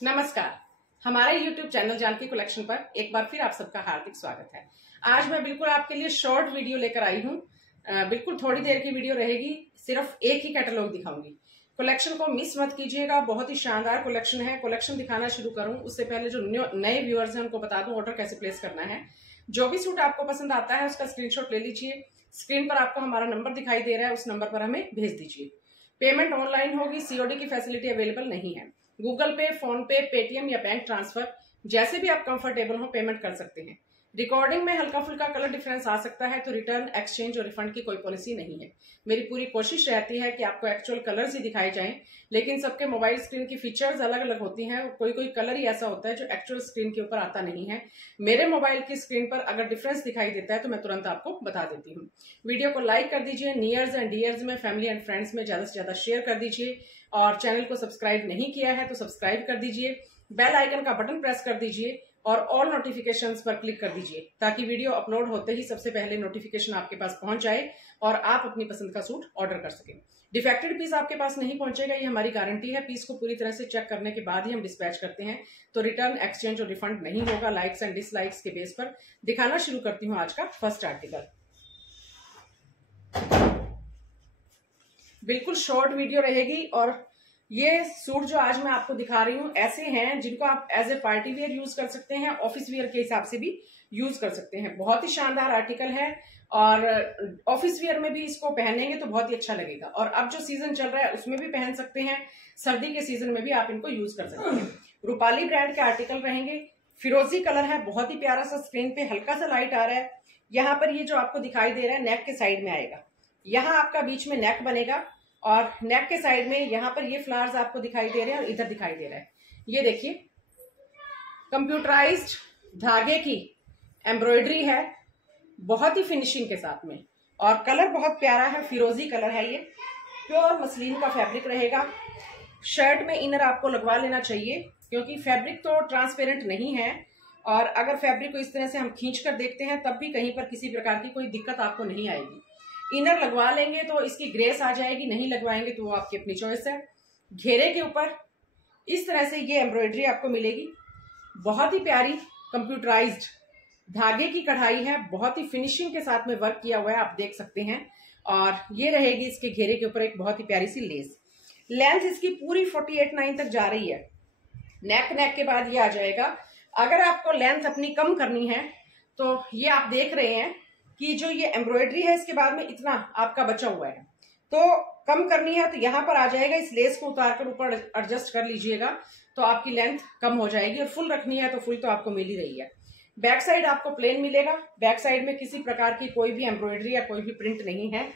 नमस्कार। हमारे YouTube channel Janaki collection पर एक बार फिर आप सबका हार्दिक स्वागत है। आज मैं बिल्कुल आपके लिए शॉर्ट वीडियो लेकर आई हूँ। बिल्कुल थोड़ी देर की वीडियो रहेगी, सिर्फ एक ही कैटलॉग दिखाऊंगी। कलेक्शन को मिस मत कीजिएगा, बहुत ही शानदार कलेक्शन है। कलेक्शन दिखाना शुरू करूं उससे पहले जो नए व्यूअर्स हैं उनको बता दूं ऑर्डर कैसे प्लेस करना है। जो भी सूट आपको पसंद आता है उसका स्क्रीनशॉट ले लीजिए। स्क्रीन पर आपको हमारा नंबर दिखाई दे रहा है, उस नंबर पर हमें भेज दीजिए। पेमेंट ऑनलाइन होगी, सीओडी की फैसिलिटी अवेलेबल नहीं है। गूगल पे, फोन पे, पेटीएम या बैंक ट्रांसफर जैसे भी आप कंफर्टेबल हो पेमेंट कर सकते हैं। रिकॉर्डिंग में हल्का फुल्का कलर डिफरेंस आ सकता है तो रिटर्न, एक्सचेंज और रिफंड की कोई पॉलिसी नहीं है। मेरी पूरी कोशिश रहती है कि आपको एक्चुअल कलर्स ही दिखाए जाएं, लेकिन सबके मोबाइल स्क्रीन की फीचर्स अलग अलग होती हैं। कोई कोई कलर ही ऐसा होता है जो एक्चुअल स्क्रीन के ऊपर आता नहीं है। मेरे मोबाइल की स्क्रीन पर अगर डिफरेंस दिखाई देता है तो मैं तुरंत आपको बता देती हूँ। वीडियो को लाइक कर दीजिए, नियर्स एंड डियर्स में, फैमिली एंड फ्रेंड्स में ज्यादा से ज्यादा शेयर कर दीजिए और चैनल को सब्सक्राइब नहीं किया है तो सब्सक्राइब कर दीजिए। बेल आइकन का बटन प्रेस कर दीजिए और ऑल नोटिफिकेशंस पर क्लिक कर दीजिए ताकि वीडियो अपलोड होते ही सबसे पहले नोटिफिकेशन आपके पास पहुंच जाए और आप अपनी पसंद का सूट ऑर्डर कर सकें। डिफेक्टेड पीस आपके पास नहीं पहुंचेगा, ये हमारी गारंटी है। पीस को पूरी तरह से चेक करने के बाद ही हम डिस्पैच करते हैं, तो रिटर्न, एक्सचेंज और रिफंड नहीं होगा। लाइक्स एंड डिसलाइक्स के बेस पर दिखाना शुरू करती हूँ आज का फर्स्ट आर्टिकल। बिल्कुल शॉर्ट वीडियो रहेगी और ये सूट जो आज मैं आपको दिखा रही हूँ ऐसे हैं जिनको आप as a party wear use कर सकते हैं, ऑफिस वेयर के हिसाब से भी यूज कर सकते हैं। बहुत ही शानदार आर्टिकल है और ऑफिस वेयर में भी इसको पहनेंगे तो बहुत ही अच्छा लगेगा। और अब जो सीजन चल रहा है उसमें भी पहन सकते हैं, सर्दी के सीजन में भी आप इनको यूज कर सकते हैं। रूपाली ब्रांड के आर्टिकल रहेंगे। फिरोजी कलर है, बहुत ही प्यारा सा, स्क्रीन पे हल्का सा लाइट आ रहा है। यहाँ पर ये जो आपको दिखाई दे रहा है नेक के साइड में आएगा, यहाँ आपका बीच में नेक बनेगा और नेक के साइड में यहाँ पर ये फ्लावर्स आपको दिखाई दे रहे हैं और इधर दिखाई दे रहा है। ये देखिए कंप्यूटराइज्ड धागे की एम्ब्रॉयडरी है, बहुत ही फिनिशिंग के साथ में, और कलर बहुत प्यारा है, फिरोजी कलर है। ये प्योर मसलिन का फैब्रिक रहेगा। शर्ट में इनर आपको लगवा लेना चाहिए क्योंकि फैब्रिक तो ट्रांसपेरेंट नहीं है और अगर फैब्रिक को इस तरह से हम खींच कर देखते हैं तब भी कहीं पर किसी प्रकार की कोई दिक्कत आपको नहीं आएगी। इनर लगवा लेंगे तो इसकी ग्रेस आ जाएगी, नहीं लगवाएंगे तो वो आपकी अपनी चॉइस है। घेरे के ऊपर इस तरह से ये एम्ब्रॉयडरी आपको मिलेगी, बहुत ही प्यारी कंप्यूटराइज्ड धागे की कढ़ाई है, बहुत ही फिनिशिंग के साथ में वर्क किया हुआ है, आप देख सकते हैं। और ये रहेगी इसके घेरे के ऊपर एक बहुत ही प्यारी सी लेस। लेंथ इसकी पूरी 48-9 तक जा रही है। नेक के बाद ये आ जाएगा। अगर आपको लेंथ अपनी कम करनी है तो ये आप देख रहे हैं कि जो ये एम्ब्रॉयडरी है इसके बाद में इतना आपका बचा हुआ है, तो कम करनी है तो यहाँ पर आ जाएगा। इस लेस को उतार कर ऊपर एडजस्ट कर लीजिएगा तो आपकी लेंथ कम हो जाएगी, और फुल रखनी है तो फुल तो आपको मिल ही रही है। बैक साइड आपको प्लेन मिलेगा, बैक साइड में किसी प्रकार की कोई भी एम्ब्रॉयडरी या कोई भी प्रिंट नहीं है।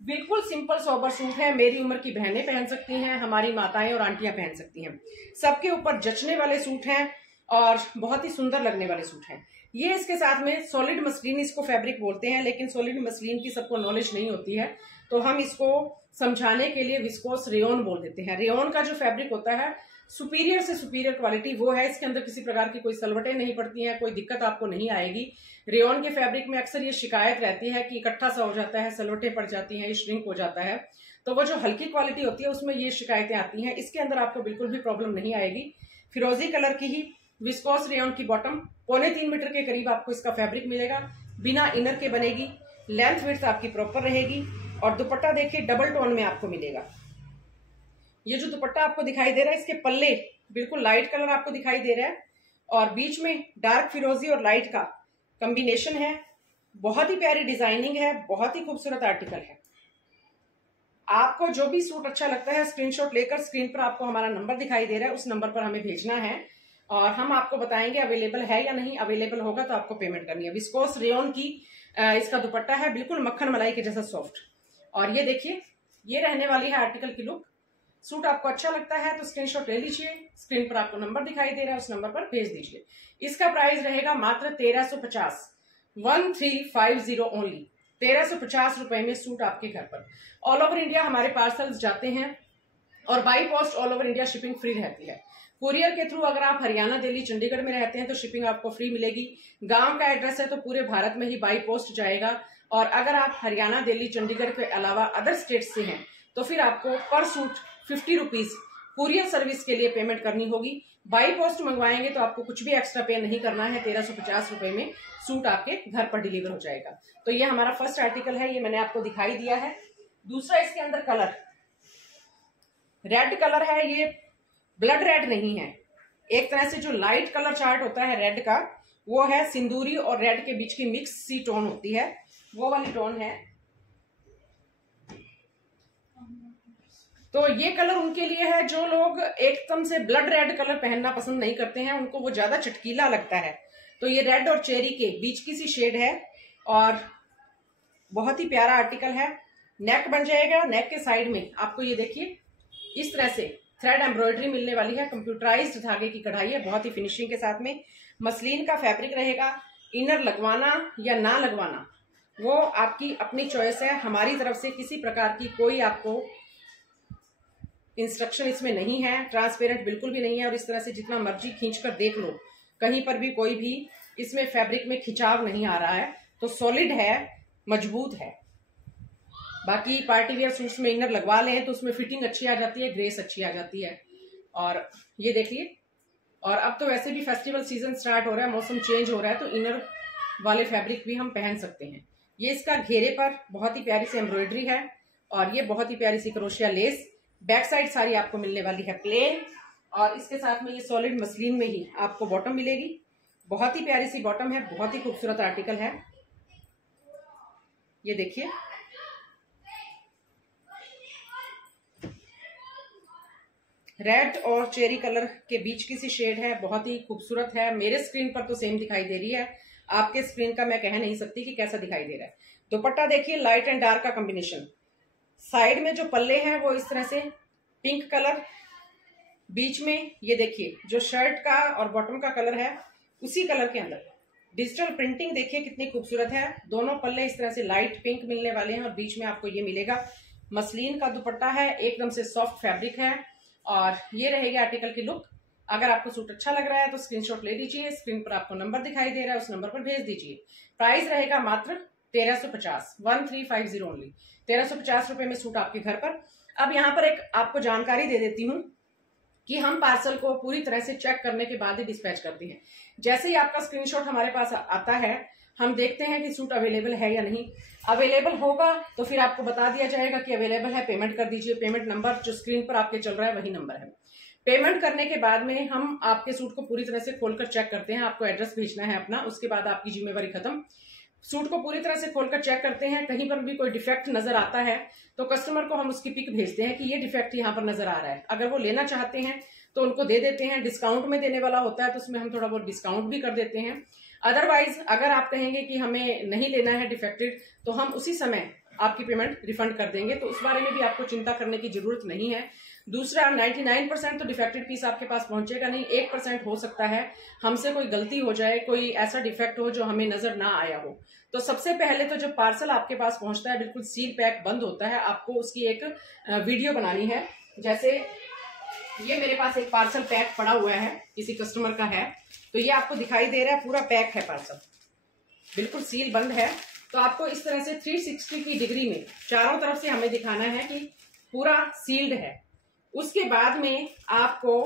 बिल्कुल सिंपल सोबर सूट है, मेरी उम्र की बहनें पहन सकती हैं, हमारी माताएं और आंटियां पहन सकती हैं। सबके ऊपर जचने वाले सूट हैं और बहुत ही सुंदर लगने वाले सूट हैं। ये इसके साथ में सॉलिड मसलिन, इसको फैब्रिक बोलते हैं, लेकिन सॉलिड मसलिन की सबको नॉलेज नहीं होती है तो हम इसको समझाने के लिए विस्कोस रेयन बोल देते हैं। रेयन का जो फैब्रिक होता है सुपीरियर से सुपीरियर क्वालिटी वो है। इसके अंदर किसी प्रकार की कोई सलवटें नहीं पड़ती हैं, कोई दिक्कत आपको नहीं आएगी। रेयन के फैब्रिक में अक्सर ये शिकायत रहती है कि इकट्ठा सा हो जाता है, सलवटें पड़ जाती हैं, श्रिंक हो जाता है, तो वो जो हल्की क्वालिटी होती है उसमें ये शिकायतें आती हैं। इसके अंदर आपको बिल्कुल भी प्रॉब्लम नहीं आएगी। फिरोजी कलर की ही विस्कोस रेयन की बॉटम, 3.25 मीटर के करीब आपको इसका फैब्रिक मिलेगा, बिना इनर के बनेगी। लेंथ विड्थ आपकी प्रॉपर रहेगी और दुपट्टा देखिए डबल टोन में आपको मिलेगा। ये जो दुपट्टा आपको दिखाई दे रहा है इसके पल्ले बिल्कुल लाइट कलर आपको दिखाई दे रहा है और बीच में डार्क फिरोजी और लाइट का कॉम्बिनेशन है। बहुत ही प्यारी डिजाइनिंग है, बहुत ही खूबसूरत आर्टिकल है। आपको जो भी सूट अच्छा लगता है स्क्रीनशॉट लेकर स्क्रीन पर आपको हमारा नंबर दिखाई दे रहा है, उस नंबर पर हमें भेजना है और हम आपको बताएंगे अवेलेबल है या नहीं। अवेलेबल होगा तो आपको पेमेंट करनी है। विस्कोस रेयन की इसका दुपट्टा है, बिल्कुल मक्खन मलाई के जैसा सॉफ्ट। और ये देखिए ये रहने वाली है आर्टिकल की लुक। सूट आपको अच्छा लगता है तो स्क्रीनशॉट ले लीजिए, स्क्रीन पर आपको नंबर दिखाई दे रहा है, उस नंबर पर भेज दीजिए। इसका प्राइस रहेगा मात्र 1350, 1350 ओनली। 1350 रुपए में सूट आपके घर पर। ऑल ओवर इंडिया हमारे पार्सल्स जाते हैं और by post all over India shipping free रहती है। कुरियर के थ्रू अगर आप हरियाणा, दिल्ली, चंडीगढ़ में रहते हैं तो शिपिंग आपको फ्री मिलेगी। गांव का एड्रेस है तो पूरे भारत में ही बाई पोस्ट जाएगा। और अगर आप हरियाणा, दिल्ली, चंडीगढ़ के अलावा अदर स्टेट से हैं तो फिर आपको पर सूट 50 रुपीज कुरियर सर्विस के लिए पेमेंट करनी होगी। बाई पोस्ट मंगवाएंगे तो आपको कुछ भी एक्स्ट्रा पे नहीं करना है। 1350 रुपए में सूट आपके घर पर डिलीवर हो जाएगा। तो ये हमारा फर्स्ट आर्टिकल है, ये मैंने आपको दिखाई दिया है। दूसरा इसके अंदर कलर रेड कलर है, ये ब्लड रेड नहीं है, एक तरह से जो लाइट कलर चार्ट होता है रेड का, वो है सिंदूरी और रेड के बीच की मिक्स सी टोन होती है, वो वाली टोन है। तो ये कलर उनके लिए है जो लोग एकदम से ब्लड रेड कलर पहनना पसंद नहीं करते हैं, उनको वो ज्यादा चटकीला लगता है। तो ये रेड और चेरी के बीच की सी शेड है और बहुत ही प्यारा आर्टिकल है। नेक बन जाएगा, नेक के साइड में आपको ये देखिए इस तरह से थ्रेड एम्ब्रॉयडरी मिलने वाली है, कंप्यूटराइज्ड धागे की कढ़ाई है, बहुत ही फिनिशिंग के साथ में। मसलिन का फैब्रिक रहेगा। इनर लगवाना या ना लगवाना वो आपकी अपनी चॉइस है, हमारी तरफ से किसी प्रकार की कोई आपको इंस्ट्रक्शन इसमें नहीं है, ट्रांसपेरेंट बिल्कुल भी नहीं है। और इस तरह से जितना मर्जी खींचकर देख लो, कहीं पर भी कोई भी इसमें फैब्रिक में खिंचाव नहीं आ रहा है, तो सॉलिड है, मजबूत है। बाकी पार्टी वेयर सूट्स में इनर लगवा लें तो उसमें फिटिंग अच्छी आ जाती है, ग्रेस अच्छी आ जाती है। और ये देखिए, और अब तो वैसे भी फेस्टिवल सीजन स्टार्ट हो रहा है, मौसम चेंज हो रहा है, तो इनर वाले फैब्रिक भी हम पहन सकते हैं। ये इसका घेरे पर बहुत ही प्यारी सी एम्ब्रॉयडरी है और ये बहुत ही प्यारी सी क्रोशिया लेस। बैक साइड सारी आपको मिलने वाली है प्लेन और इसके साथ में ये सॉलिड मसलिन में ही आपको बॉटम मिलेगी। बहुत ही प्यारी सी बॉटम है, बहुत ही खूबसूरत आर्टिकल है। ये देखिए, रेड और चेरी कलर के बीच की सी शेड है, बहुत ही खूबसूरत है। मेरे स्क्रीन पर तो सेम दिखाई दे रही है, आपके स्क्रीन का मैं कह नहीं सकती कि कैसा दिखाई दे रहा है। दुपट्टा देखिए, लाइट एंड डार्क का कॉम्बिनेशन। साइड में जो पल्ले हैं वो इस तरह से पिंक कलर, बीच में ये देखिए जो शर्ट का और बॉटम का कलर है उसी कलर के अंदर डिजिटल प्रिंटिंग देखिए कितनी खूबसूरत है। दोनों पल्ले इस तरह से लाइट पिंक मिलने वाले हैं और बीच में आपको ये मिलेगा। मसलिन का दुपट्टा है, एकदम से सॉफ्ट फैब्रिक है और ये रहेगी आर्टिकल की लुक। अगर आपको सूट अच्छा लग रहा है तो स्क्रीनशॉट ले लीजिए, स्क्रीन पर आपको नंबर दिखाई दे रहा है, उस नंबर पर भेज दीजिए। प्राइस रहेगा मात्र 1350, 1350 ओनली। 1350 रुपए में सूट आपके घर पर। अब यहाँ पर एक आपको जानकारी दे देती हूँ कि हम पार्सल को पूरी तरह से चेक करने के बाद ही डिस्पैच करते हैं। जैसे ही आपका स्क्रीनशॉट हमारे पास आता है, हम देखते हैं कि सूट अवेलेबल है या नहीं। अवेलेबल होगा तो फिर आपको बता दिया जाएगा कि अवेलेबल है, पेमेंट कर दीजिए। पेमेंट नंबर जो स्क्रीन पर आपके चल रहा है वही नंबर है। पेमेंट करने के बाद में हम आपके सूट को पूरी तरह से खोलकर चेक करते हैं। आपको एड्रेस भेजना है अपना, उसके बाद आपकी जिम्मेवारी खत्म। सूट को पूरी तरह से खोलकर चेक करते हैं, कहीं पर भी कोई डिफेक्ट नजर आता है तो कस्टमर को हम उसकी पिक भेजते हैं कि ये डिफेक्ट यहाँ पर नजर आ रहा है। अगर वो लेना चाहते हैं तो उनको दे देते हैं। डिस्काउंट में देने वाला होता है तो उसमें हम थोड़ा बहुत डिस्काउंट भी कर देते हैं। अदरवाइज अगर आप कहेंगे कि हमें नहीं लेना है डिफेक्टेड, तो हम उसी समय आपकी पेमेंट रिफंड कर देंगे, तो उस बारे में भी आपको चिंता करने की जरूरत नहीं है। दूसरा, 99% तो डिफेक्टेड पीस आपके पास पहुंचेगा नहीं, 1% हो सकता है हमसे कोई गलती हो जाए, कोई ऐसा डिफेक्ट हो जो हमें नजर ना आया हो। तो सबसे पहले तो जब पार्सल आपके पास पहुंचता है, बिल्कुल सील पैक बंद होता है, आपको उसकी एक वीडियो बनानी है। जैसे ये मेरे पास एक पार्सल पैक पड़ा हुआ है, किसी कस्टमर का है, तो ये आपको दिखाई दे रहा है पूरा पैक है पार्सल, बिल्कुल सील बंद है। तो आपको इस तरह से 360 की डिग्री में चारों तरफ से हमें दिखाना है कि पूरा सील्ड है। उसके बाद में आपको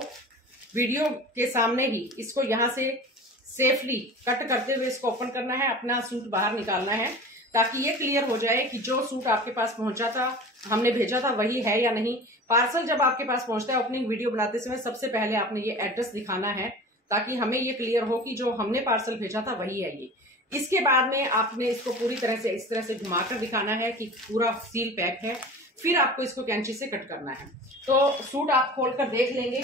वीडियो के सामने ही इसको यहां से सेफली कट करते हुए इसको ओपन करना है, अपना सूट बाहर निकालना है, ताकि ये क्लियर हो जाए कि जो सूट आपके पास पहुंचा था, हमने भेजा था, वही है या नहीं। पार्सल जब आपके पास पहुंचता है, ओपनिंग वीडियो बनाते समय सबसे पहले आपने ये एड्रेस दिखाना है, ताकि हमें ये क्लियर हो कि जो हमने पार्सल भेजा था वही है ये। इसके बाद में आपने इसको पूरी तरह से इस तरह से घुमाकर दिखाना है कि पूरा सील पैक है। फिर आपको इसको कैंची से कट करना है। तो सूट आप खोलकर देख लेंगे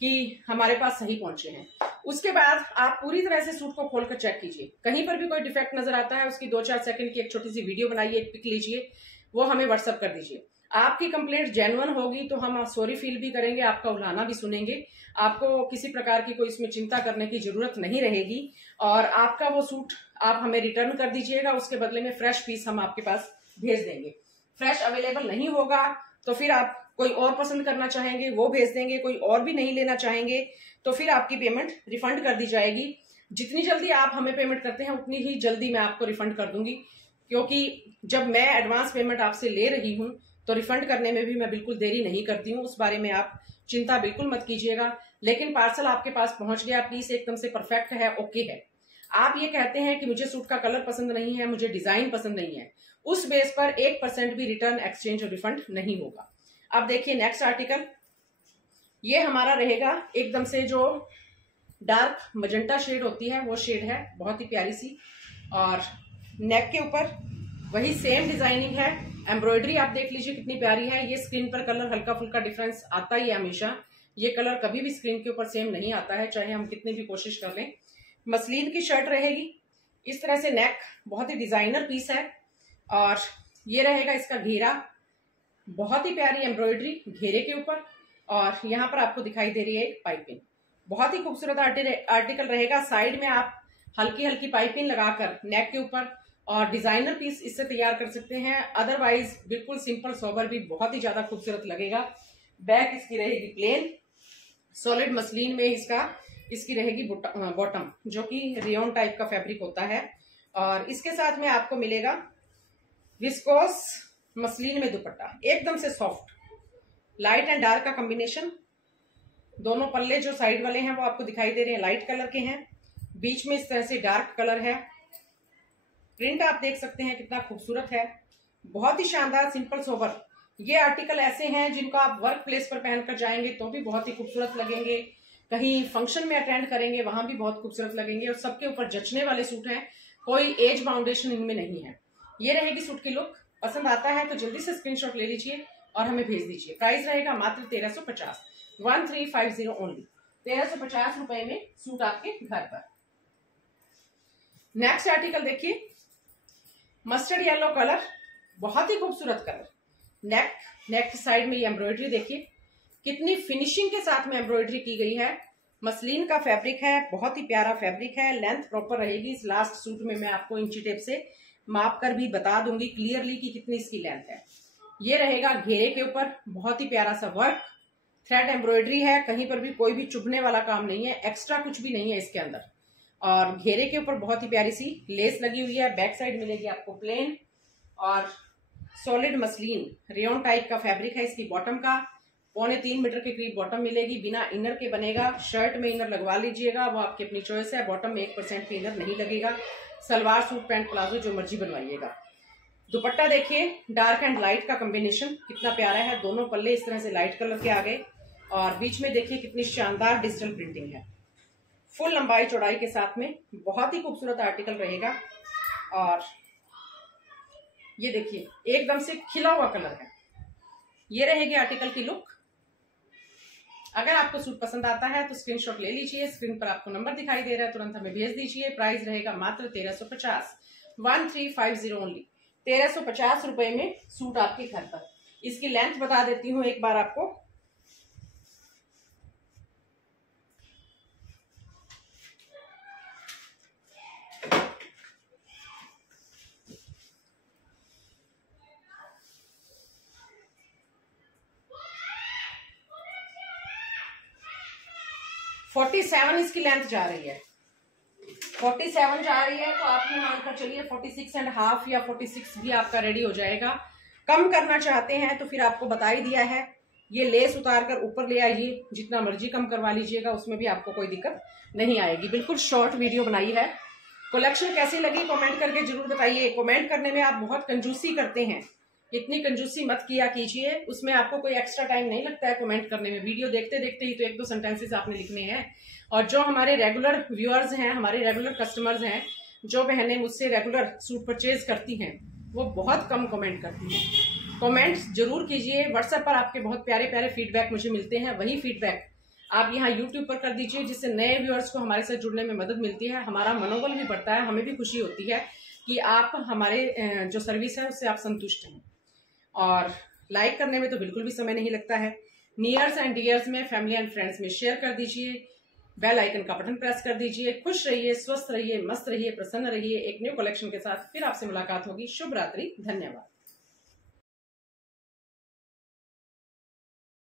कि हमारे पास सही पहुंचे हैं। उसके बाद आप पूरी तरह से सूट को खोलकर चेक कीजिए, कहीं पर भी कोई डिफेक्ट नजर आता है उसकी 2-4 सेकंड की एक छोटी सी वीडियो बनाइए, एक पिक लीजिए, वो हमें व्हाट्सएप कर दीजिए। आपकी कंप्लेंट जेन्युइन होगी तो हम सॉरी फील भी करेंगे, आपका उल्हाना भी सुनेंगे, आपको किसी प्रकार की कोई इसमें चिंता करने की जरूरत नहीं रहेगी और आपका वो सूट आप हमें रिटर्न कर दीजिएगा। उसके बदले में फ्रेश पीस हम आपके पास भेज देंगे। फ्रेश अवेलेबल नहीं होगा तो फिर आप कोई और पसंद करना चाहेंगे वो भेज देंगे, कोई और भी नहीं लेना चाहेंगे तो फिर आपकी पेमेंट रिफंड कर दी जाएगी। जितनी जल्दी आप हमें पेमेंट करते हैं उतनी ही जल्दी मैं आपको रिफंड कर दूंगी, क्योंकि जब मैं एडवांस पेमेंट आपसे ले रही हूं तो रिफंड करने में भी मैं बिल्कुल देरी नहीं करती हूँ। उस बारे में आप चिंता बिल्कुल मत कीजिएगा। लेकिन पार्सल आपके पास पहुंच गया, पीस एकदम से परफेक्ट है, ओके है। आप ये कहते हैं कि मुझे सूट का कलर पसंद नहीं है, मुझे डिजाइन पसंद नहीं है, उस बेस पर 1% भी रिटर्न, एक्सचेंज और रिफंड नहीं होगा। अब देखिए नेक्स्ट आर्टिकल, ये हमारा रहेगा एकदम से जो डार्क मजेंटा शेड होती है वो शेड है, बहुत ही प्यारी सी। और नेक के ऊपर वही सेम डिजाइनिंग है। एम्ब्रॉयडरी आप देख लीजिए कितनी प्यारी है। ये स्क्रीन पर कलर हल्का फुल्का डिफरेंस आता ही है हमेशा, ये कलर कभी भी स्क्रीन के ऊपर सेम नहीं आता है, चाहे हम कितनी भी कोशिश कर लें। मसलिन की शर्ट रहेगी इस तरह से, नेक बहुत ही डिजाइनर पीस है। और ये रहेगा इसका घेरा, बहुत ही प्यारी एम्ब्रॉयडरी घेरे के ऊपर। और यहाँ पर आपको दिखाई दे रही है एक पाइपिंग, बहुत ही खूबसूरत आर्टिकल रहेगा। साइड में आप हल्की हल्की पाइपिंग लगाकर नेक के ऊपर और डिजाइनर पीस इससे तैयार कर सकते हैं। अदरवाइज बिल्कुल सिंपल सोबर भी बहुत ही ज्यादा खूबसूरत लगेगा। बैक इसकी रहेगी प्लेन, सॉलिड मसलिन में इसकी रहेगी बॉटम, जो कि रेयन टाइप का फैब्रिक होता है। और इसके साथ में आपको मिलेगा विस्कोस मसलिन में दुपट्टा, एकदम से सॉफ्ट, लाइट एंड डार्क का कॉम्बिनेशन। दोनों पल्ले जो साइड वाले हैं वो आपको दिखाई दे रहे हैं लाइट कलर के हैं, बीच में इस तरह से डार्क कलर है। प्रिंट आप देख सकते हैं कितना खूबसूरत है, बहुत ही शानदार, सिंपल सोबर। ये आर्टिकल ऐसे हैं जिनको आप वर्क प्लेस पर पहनकर जाएंगे तो भी बहुत ही खूबसूरत लगेंगे, कहीं फंक्शन में अटेंड करेंगे वहां भी बहुत खूबसूरत लगेंगे, और सबके ऊपर जचने वाले सूट हैं, कोई एज बाउंडेशन इनमें नहीं है। ये रहेगी सूट की लुक। पसंद आता है तो जल्दी से स्क्रीनशॉट ले लीजिए और हमें भेज दीजिए। प्राइस रहेगा मात्र 1350, 1350 ओनली, 1350 रुपए में सूट आपके घर पर। नेक्स्ट आर्टिकल देखिए, मस्टर्ड येलो कलर, बहुत ही खूबसूरत कलर। नेक की साइड में ये एम्ब्रॉयडरी देखिए कितनी फिनिशिंग के साथ में एम्ब्रॉयडरी की गई है। मसलिन का फैब्रिक है, बहुत ही प्यारा फैब्रिक है। लेंथ प्रॉपर रहेगी। इस लास्ट सूट में मैं आपको इंची टेप से माप कर भी बता दूंगी क्लियरली कि कितनी इसकी लेंथ है। ये रहेगा घेरे के ऊपर, बहुत ही प्यारा सा वर्क, थ्रेड एम्ब्रॉयडरी है, कहीं पर भी कोई भी चुभने वाला काम नहीं है, एक्स्ट्रा कुछ भी नहीं है इसके अंदर। और घेरे के ऊपर बहुत ही प्यारी सी लेस लगी हुई है। बैक साइड मिलेगी आपको प्लेन और सॉलिड मसलिन रेयन टाइप का फैब्रिक है। इसकी बॉटम का 3.25 मीटर के करीब बॉटम मिलेगी, बिना इनर के बनेगा। शर्ट में इनर लगवा लीजिएगा, वो आपकी अपनी चॉइस है। बॉटम में 1% भी इनर नहीं लगेगा। सलवार सूट पैंट प्लाजो जो मर्जी बनवाइएगा। दुपट्टा देखिए डार्क एंड लाइट का कॉम्बिनेशन कितना प्यारा है। दोनों पल्ले इस तरह से लाइट कलर के आ गए और बीच में देखिए कितनी शानदार डिजिटल प्रिंटिंग है। फुल लंबाई चौड़ाई के साथ में बहुत ही खूबसूरत आर्टिकल रहेगा। और ये देखिए एकदम से खिला हुआ कलर है। ये रहेगी आर्टिकल की लुक। अगर आपको सूट पसंद आता है तो स्क्रीनशॉट ले लीजिए, स्क्रीन पर आपको नंबर दिखाई दे रहा है, तुरंत हमें भेज दीजिए। प्राइस रहेगा मात्र 1350, 1350 ओनली, 1350 रुपए में सूट आपके घर पर। इसकी लेंथ बता देती हूँ एक बार आपको। फोर्टी 47 इसकी लेंथ जा रही है, 47 जा रही है, तो आप ये मानकर चलिए 46.5 या 46 भी आपका रेडी हो जाएगा। कम करना चाहते हैं तो फिर आपको बता ही दिया है, ये लेस उतार कर ऊपर ले आइए, जितना मर्जी कम करवा लीजिएगा, उसमें भी आपको कोई दिक्कत नहीं आएगी। बिल्कुल शॉर्ट वीडियो बनाई है। कलेक्शन कैसी लगी कमेंट करके जरूर बताइए। कमेंट करने में आप बहुत कंजूसी करते हैं, इतनी कंजूसी मत किया कीजिए। उसमें आपको कोई एक्स्ट्रा टाइम नहीं लगता है कमेंट करने में। वीडियो देखते देखते ही तो 1-2 सेंटेंसेस आपने लिखने हैं। और जो हमारे रेगुलर व्यूअर्स हैं, हमारे रेगुलर कस्टमर्स हैं, जो बहनें मुझसे रेगुलर सूट परचेज करती हैं, वो बहुत कम कमेंट करती हैं। कमेंट जरूर कीजिए। व्हाट्सएप पर आपके बहुत प्यारे प्यारे फीडबैक मुझे मिलते हैं, वही फीडबैक आप यहाँ यूट्यूब पर कर दीजिए, जिससे नए व्यूअर्स को हमारे साथ जुड़ने में मदद मिलती है। हमारा मनोबल भी बढ़ता है, हमें भी खुशी होती है कि आप हमारे जो सर्विस है उससे आप संतुष्ट हैं। और लाइक करने में तो बिल्कुल भी समय नहीं लगता है। नियर्स एंड डियर्स में, फैमिली एंड फ्रेंड्स में शेयर कर दीजिए। बेल आइकन का बटन प्रेस कर दीजिए। खुश रहिए, स्वस्थ रहिए, मस्त रहिए, प्रसन्न रहिए। एक न्यू कलेक्शन के साथ फिर आपसे मुलाकात होगी। शुभ रात्रि, धन्यवाद।